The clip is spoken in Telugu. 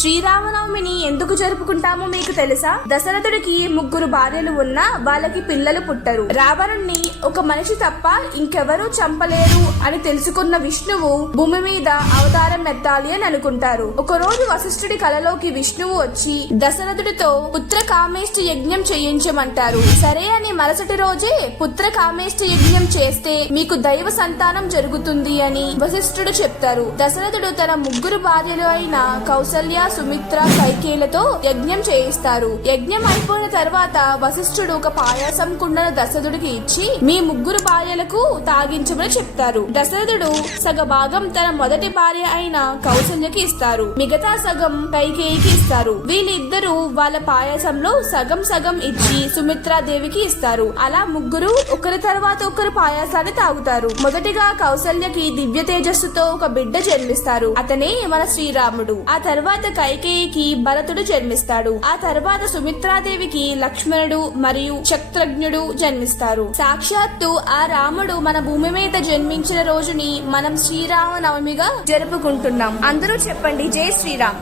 శ్రీరామనవమిని ఎందుకు జరుపుకుంటామో మీకు తెలుసా? దశరథుడికి 3 భార్యలు ఉన్నా వాళ్ళకి పిల్లలు పుట్టరు. రావణుణ్ణి ఒక మనిషి తప్ప ఇంకెవరూ చంపలేరు అని తెలుసుకున్న విష్ణువు భూమి మీద అవతారం ఎత్తాలి అని అనుకుంటారు. ఒక రోజు వశిష్ఠుడి కలలోకి విష్ణువు వచ్చి దశరథుడితో పుత్ర కామేష్టి యజ్ఞం చేయించమంటారు. సరే అని మరుసటి రోజే పుత్ర కామేష్టి యజ్ఞం చేస్తే మీకు దైవ సంతానం జరుగుతుంది అని వశిష్ఠుడు చెప్తారు. దశరథుడు తన 3 భార్యలు అయిన కౌసల్య, సుమిత్ర, కైకేయులతో యజ్ఞం చేయిస్తారు. యజ్ఞం అయిపోయిన తర్వాత వశిష్ఠుడు ఒక పాయాసం కుండను దశరథుడికి ఇచ్చి మీ 3 భార్యలకు తాగించమని చెప్తారు. దశరథుడు సగభాగం తన మొదటి భార్య అయిన కౌసల్యకి ఇస్తారు, మిగతా సగం కైకేయికి ఇస్తారు. వీళ్ళిద్దరూ వాళ్ళ పాయాసంలో సగం సగం ఇచ్చి సుమిత్రాదేవికి ఇస్తారు. అలా 3 ఒకరి తర్వాత ఒకరు పాయాసాన్ని తాగుతారు. మొదటిగా కౌసల్యకి దివ్య తేజస్సుతో ఒక బిడ్డ జన్మిస్తారు. అతనే మన శ్రీరాముడు. ఆ తర్వాత కైకేయికి భరతుడు జన్మిస్తాడు. ఆ తర్వాత సుమిత్రాదేవికి లక్ష్మణుడు మరియు శత్రుఘ్నుడు జన్మిస్తారు. సాక్షాత్తు ఆ రాముడు మన భూమి మీద జన్మించిన రోజుని మనం శ్రీరామ నవమిగా జరుపుకుంటున్నాం. అందరూ చెప్పండి, జై శ్రీరామ్.